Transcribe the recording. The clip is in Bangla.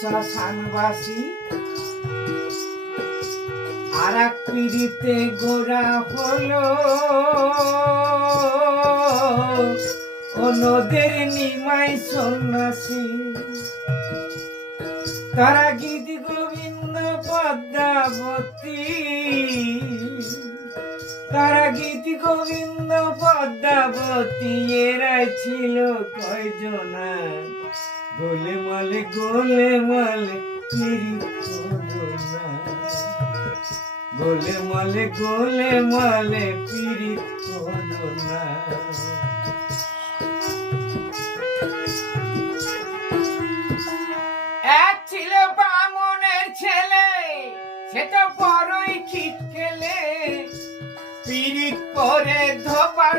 শ্মশানবাসী, আর এক পিড়িতে গোড়া হলো ও নদের নিমাই সন্ন্যাসী। তারা গীত গোবিন্দ পদ্মাবতী, তারা গীত গোবিন্দ পদ্মাবতী, এরাই ছিল কয়জনা গোলেমালে গোলেমালে পীড়িত হলো না, গোলেমালে গোলেমালে পীড়িত হলো না। এক ছিল বামনের ছেলে, সে তো বড়ই খিটকেলে, পীড়িত করে ধোপার